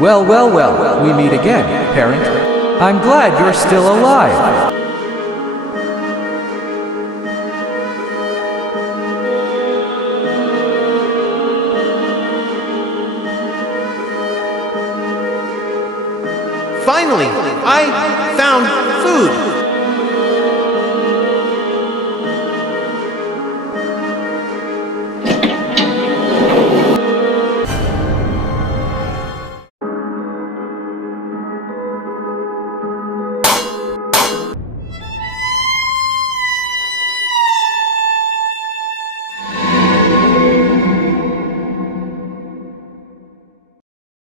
Well, well, well, we meet again, parent. I'm glad you're still alive. Finally, I found food.